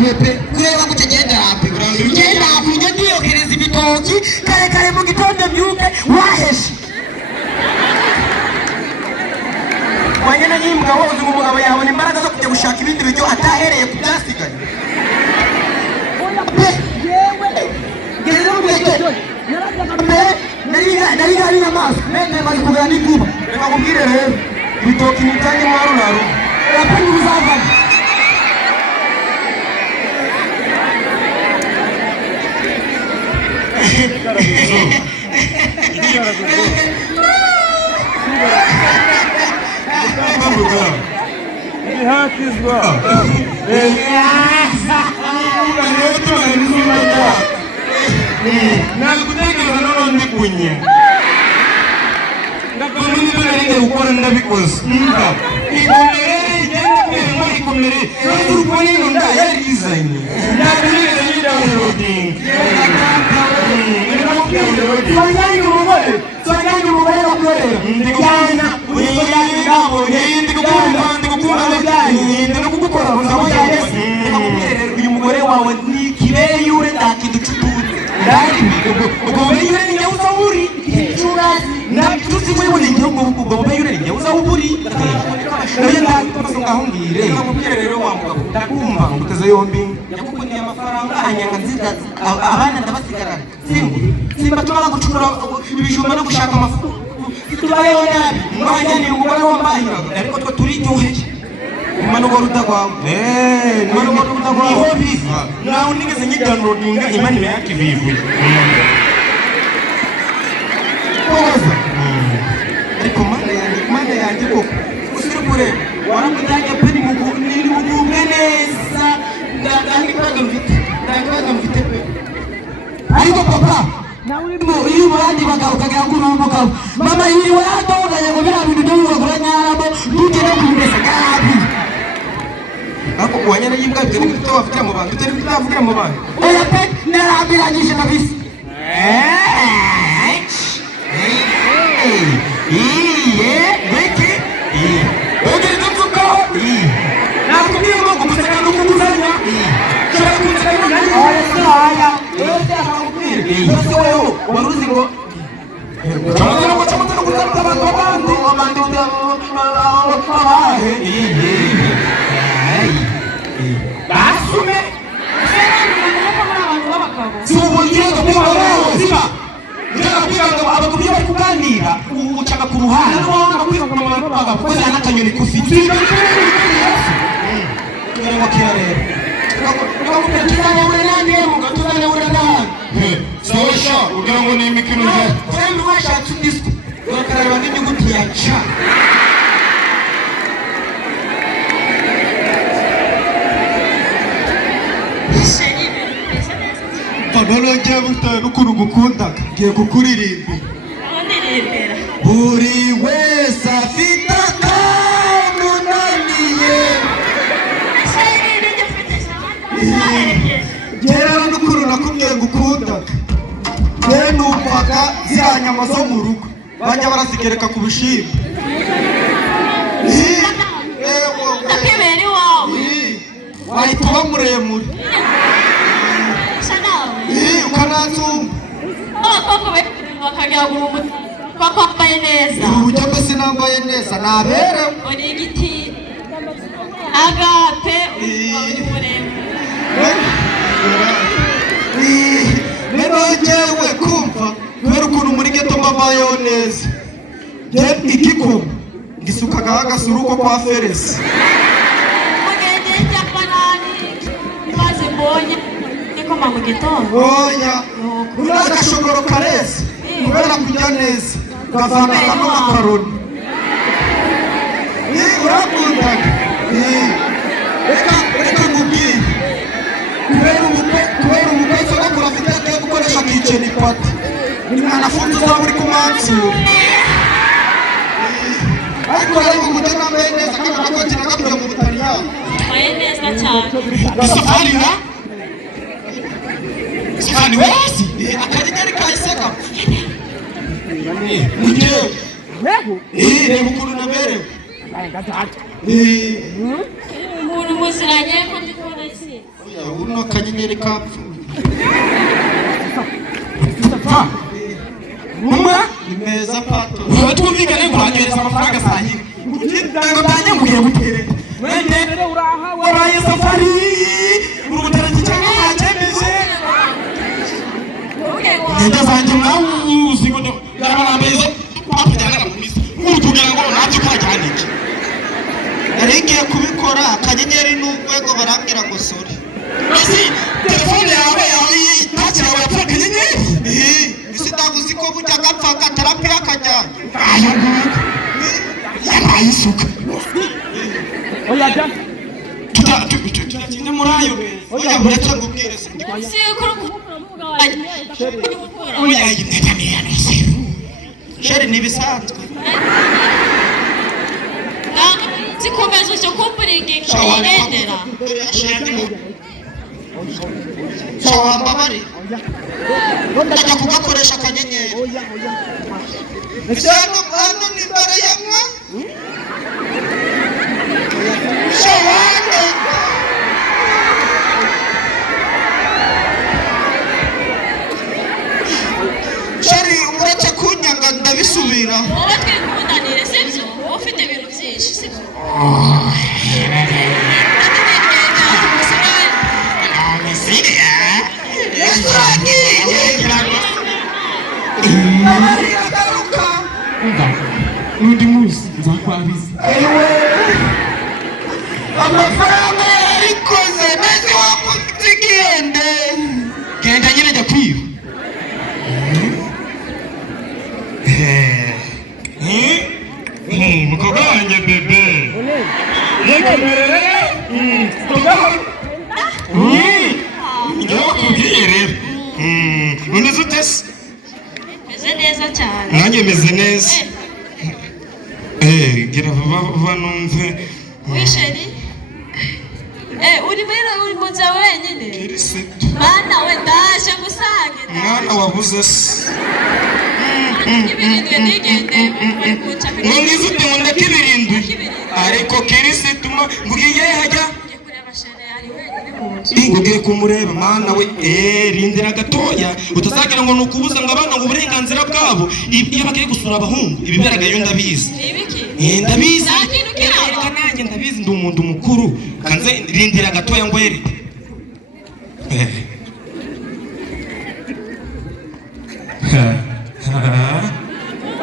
pepe kureba gutegenda hapi genda hapi ngiye okereza ibitoki kare mu gitondo byuke waheshi wanyana nyimbwa woze umugabo yawe imbaraga zo kujya gushaka ibindi biryo atahereye ku byasigaye nari n'amaso bari kugana n'ikuba reka nkubwire rero ibitoki nitanye mwaro naro yapanye ubuzavamo nakutekereza noneho ndikunya ndakomeye ukora ndabikoze ikomere urukoni nunda yarizanye ndakomeye downloading Soyangi umugore wakorera ndikujyana ndikugukora uyu mugore wawe ni kibeyi ure ndakiducutuze ubwo yure ni nyauza uri tuzi muri buri gihugu ubwo yure ni nyauza uburi rero ndakubasonga hongire nakubwire rero wa mugabo ndakumva nguteze yombi yakukundiye amafaranga anyanga nziza abana ndabasigarana simba tumara gucukura ibijumba no gushaka amafu tubayeho nabi mwajyane umugore w'amahira ariko twe turiryoheje Manu waruta kwa manu waruta kwa hobby na unigeze nyidownloadinga imani yake vivu koza ariko mana yanjye ko usirukure waramujyanye pe ni mugumeneza ndandikaga mfite pe ariko papa iyo bandi bagarukagira kuri umugabo mama yiri waradondaye ngo bira bintu byo bagura nyarabo tugere kubiresa gabi ako kuwanyana yimbwa byo bito bafite mu bantu utari bitavugira mu bantu oya pe narabiranyije kabisa beki ogere ndumvuga nakubwiye ngo kumusaka no kuguzanya cyangwa kumusaka no aya yose akakubwira yose wewe waruzi ngo Chamotano kuzata abantu basume subugiye kubibaraho ziba ndakubwira abakubye bari kuganira ucaka ku ruhande kuko nakanyoni kufite ngo kirareba tukakupekizanya muri nandi mugatuzanya muri nandi sosha ugira ngo ni imikino je kandi washatse disco bakareba n'inyuguti ya cha Padolo ngiye butana ukuntu gukundaga ngiye kukuririmba buri wese afite akamunaniye gera n'ukuntu nakubwiye gukundaga gera numvaga ziriya nyama zo mu rugo bajya barazigereka ku bishimbo akibera iwawe wahita uba muremure ukanazumva abakobwa bakagira ngo bakwambaye neza uburyo mbese nambaye neza naberewe uri igiti agape uri muremure ngewe kumva kubera ukuntu muri geto mbabayeho neza igikoma ngisukagaho agasuruko kwa feresi mugende cyangwa nani maze mbonye igikoma mu gitondo oya uri agashogoro kareze kubera kurya neza gavanaga n'amakaroni urakundaga reka nkubwire kubera umugore sogokuru afite agiye gukoresha kitchen ipata mwanafunzi uzaba uri kumansura ariko rero umugore nambaye neza kandi nakoti nagakuye mu Butaliyani wambaye neza cyane isafari na isafari wese akanyeri kahise Ngewe reba ukuntu naberewe umuntu muziranye ko ndikora iki uno kanyenyeri kapfu Mama ni meza pato twumvikane ngo wanyohereza amafaranga saa hii ngo ntange mugiye gutere wende waraye safari urugutera cyane cyemeze nenda zanje mwuzi ngo yaramameze papujyana kumisa kugira ngo natwe twajyane iki narigiye kubikora akanyenyeri n'urwego barambwira ngo sori ese telefone yawe ntakira wawe yapfa akanyenyeri isi ndaguzi ko bujya gapfa katarapi akajyanye aya nguko yabaye isuka oya ja tutakinde muri ayo oya buretse ngubwire se si ukuri oya yineta niyanose sheri nibisanzwe zikomeza cyo kumburinga ikigendera shawamba bari ndajya kugakoresha akanyenyeri hano ni mbere ya mwa shawamba sheri uretse kunyanga ndabisubira wowe twikundanire sibyo wowe ufite ibintu byinshi sibyo n'undi munsi nzakwabiza amafaranga yarikoze neza wakutse igende genda nyine jya kwiba mukobwa wanjye bebe njyewe wakubwiye rero umeze ute se meze neza cyane nanjye meze neza gira vuba numve wisheri uri mu nzu yawe wenyine kirisito bana we ndaje gusange mwana wabuze se ibirindwe nigende uri kunshaka nungize ute ngo ndakibirindwe ariko kirisito mbwiye hajya kureba shere ari wenyine mu nzu ngugiye kumureba mana we rindira gatoya utazagira ngo nukubuza ngo abana ngo uburenganzira bwabo iyo bagiye gusura abahungu ibiberagayo ndabizi ibiki ndabizi nta kintu kiraba reka nanjye ndabizi ndi umuntu mukuru kanze rindira gatoya ngo ere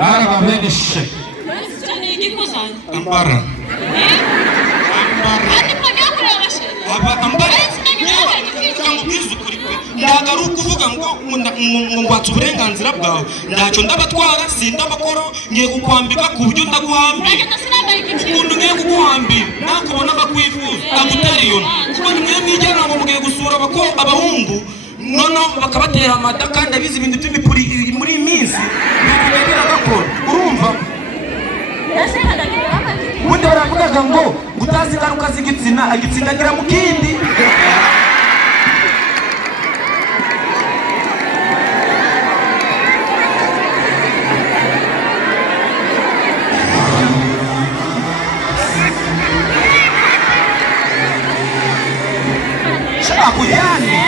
arababeneshe ni igikuzanye ambara kandi mwagiye kureba shere ambara ntabwo ari ukuvuga ngo ngwatse uburenganzira bwawe ntacyo ndabatwara sindabakoro ngiye kukwambika ku buryo ndaguhambira ukuntu ngiye kuguhambira nakubona bakwifuza agutera iyo kuko nimwe mwigera ngo mugiye gusura abahungu noneho bakabatera amata kandi abizi ibintu by'imipuri muri iyi minsi bikugera gakora urumva ubundi baravugaga ngo utazi ingaruka z'igitsina agitsindagira mu kindi akujyane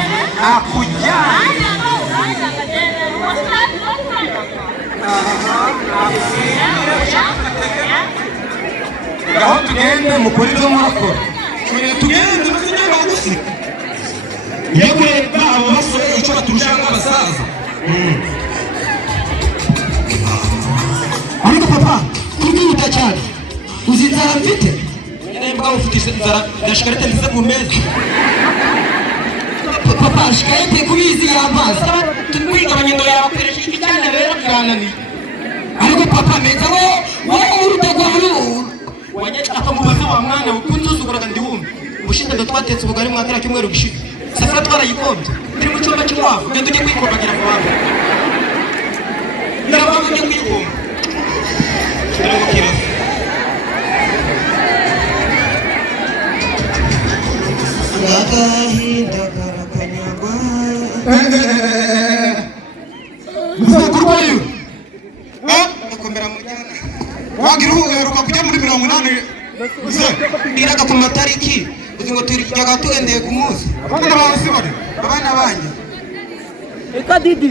ngaho tugende mukore ibyo murakora tugende maze bagusika yewe babo basore icyo baturusha nk'abasaza ariko papa kubwihuta cyane uzi inzara mfite niba ufite inzara na shikarete nziza ku meza papa shikarete kubizi y'amazi twigabanya indoya yabakoresha iki cyane rero birananiye ariko papa meza wowe urutagwaro wanyaka mubaze wa mwana ukunzuzuguraga ndiwumve ubushize twatetse ubugari mwakira cyumweru gishize safara twarayikombye turi mu cyumba cy'iwabo ngende ujye kwikombagira mu bantu ndabona ujye kwikomba ndamukira agahinda karakanyagwa muzakurwayo bakomera mu jyana wagira uheruka kujya muri 80 ndiraga ku matariki ngo turyaga tugendeye ku munsi. abana bawe si bari Abana banjye. Kadidi.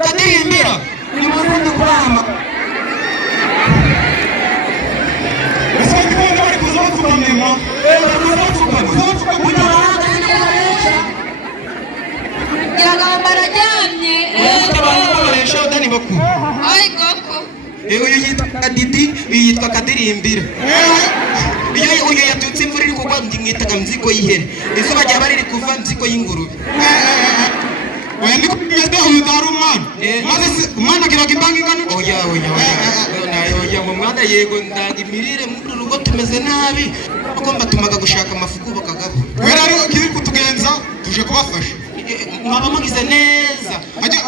Kadirimbira. Ni murundi kurama. ese ndibona bari kuza bapfukamira barajyamye Bakoresha udani bakuru. ari koko Uyu yitwa Kadidi, uyu yitwa Kadirimbira. Uyu yatutse imvura iri kugwa ndimwitaga mzigo y'ihene. Izuba ryaba riri kuva mzigo y'ingurube. oya ndiko kumeze uyu dari umwana maze umwana agiraga imbanga ingana Oya mu mwana yego ndaga imirire muri rugo tumeze nabi. Kuko mbatumaga gushaka amafuku bakagabo. wera ari kiri kutugenza tuje kubafasha Mwaba mugize neza.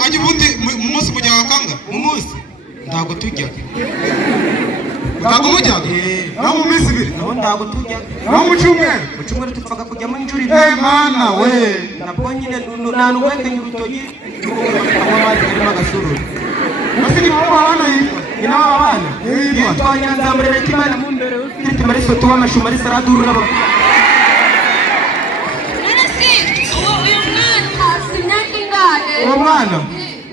ajya ubundi mu munsi mujya wakanga Mu munsi ntago tujya. ntabwo mujyaga naho mu minsi ibiri Nabo ntago tujya. naho mu cyumweru Mu cyumweru tupfaga kujyamo injuri ibiri. mana we Nabwo nyine nta n'uwekanye urutoki. Aho amazi arimo agasururu. ese ni wowe abana yitwa Ina abana. Yitwa Nyanzamurere Kimana. Kiriti Mariso tuwa mashuma risaraduru nabo. none si uyu mwana si imyaka ingahe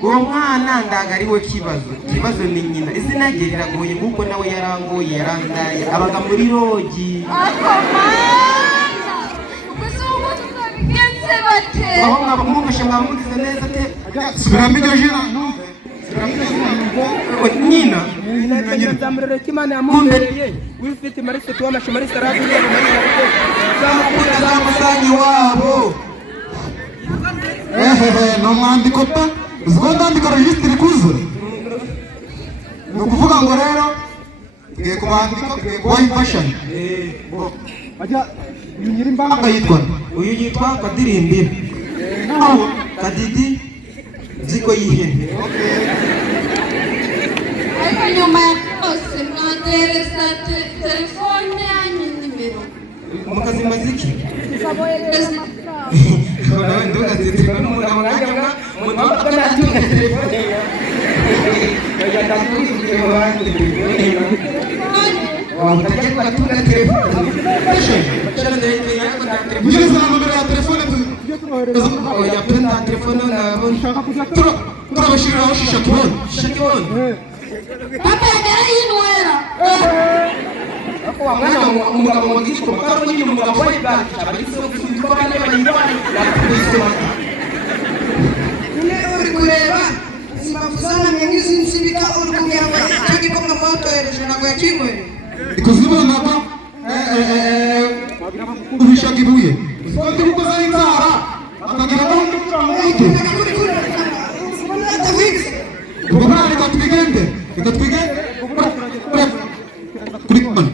Uwo mwana ndaga ari we kibazo. Kibazo ni nyina. Izina rye riragoye kuko nawe yarangoye yarandaye. Abaga muri rogi. ako mana gusa ubu tuzabigenze bate Aho mwaba mwumvishe mwamugize neza te. subiramo iryo jina Nyina. Zamurere Kimana yamumbereye. Wifite Marisa tuwa mashumari saradu. Zamukuta zamusanyi wabo. ni umwandiko pe uziko ndandika regisitiri kuzura ni ukuvuga ngo rero tugiye kubandika tugiye kubaha imfashanyo uyu nyiri imbanga yitwa Uyu yitwa Kadirimbira. Kadidi nziko y'ihene. ariko nyuma ya byose mwandereza telefone yanyu nimero Mukazi maziki. Nawe ndugazitirwa n'umugabo ngajya mugabo akanatunga telefone. Utajya kugatunga telefone. Mugeze na nomero ya telefone Oya penda telefone nabona. turabashiriraho shisha tubone Shakibone. papa yagera y'inwera Umugabo wagishiko makaro nyine umugabo we bwaki abariso kuko bane bayibana yakubisoma. uri kureba imbavu zanamye nk'izinsibika uri kugira ngo icyo gikombe mwotohereje ntabwo yakingwere ikuzibonaga ubishaga ibuye uzikoze gukoza inzara akagira n'umutima muto ubwo bwana reka twigende kuri kumana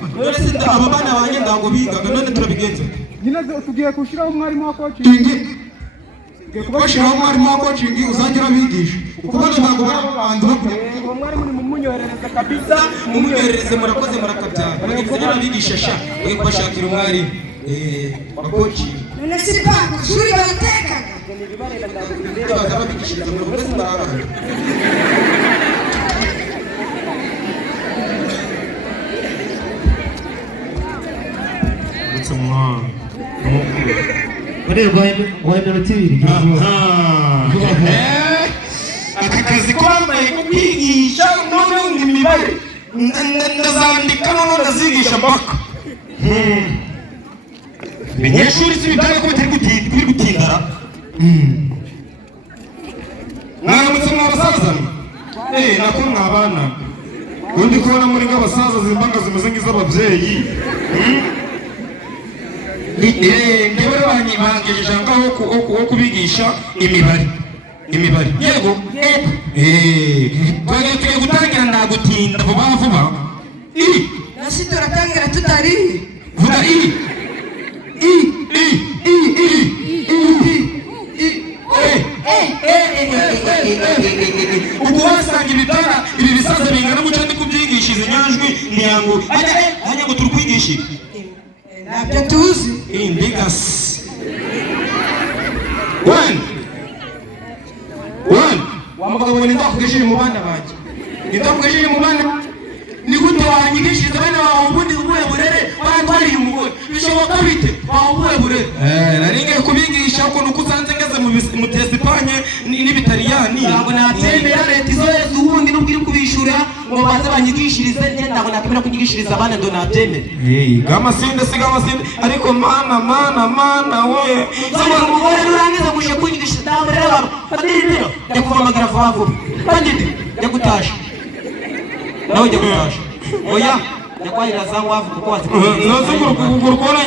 Aba bana banjye ntabwo bigaga none turabigenza. Nyine tugiye kushiraho umwarimu wa coaching. tugiye kubashyiraho umwarimu wa coaching uzajya urabigisha kuko bano ntabwo barabandura Uwo mwarimu ni mumunyoherereza kabisa. Mumunyoherereze murakoze murakabyara. Bagize n'abigisha sha we kubashakira umwarimu wa coaching. none si pa ishuri baratekaga Baza babigishiriza mu rugo z'abana. aka kazi kwambaye kwigisha none imibare ndazandika none ndazigisha mpaka menyeshuri si bitari ko bitari gutindara mwaramutse mwabasaza nako mwabana undi kubona muri nk'abasaza zimbanga zimeze nk'iz'ababyeyi ngewe banyibangejeje ngaho wo kubigisha imibare yego tugiye gutangira ndagutinda vuba nasi turatangira tutari vuga ubwo wasanga ibi bisaza bingana gutya ndi kubyigisha izi nyajwi ntiyango hajya ngo turi kwigisha ntabyo tuzi indigasi wamugabo ngo nindakugishije mu bana banjye nindakugishije mu bana ni gute wanyigishiriza bana bawe ubundi ubuye burere baratwariye umugore bishoboka bite wahuye burere naringiye kubigisha uko nuko usanze ngeze mu Esipanye n'ibitaliyani ntabwo natemera leta izohereza ubundi nubwo iri kubishura ngo baze banyigishirize njye ntabwo nakwemera kunyigishiriza abana ndo nabyemera gamasinde ariko mana we zaba umugore nurangiza gushe kunyigishiriza ntabwo rero abantu fatira ibiro njya kuhamagara vuba vuba kandi njya gutasha nawe njya gutasha oya nyakwahira za ngwavu kuko nozuguru kuguru kona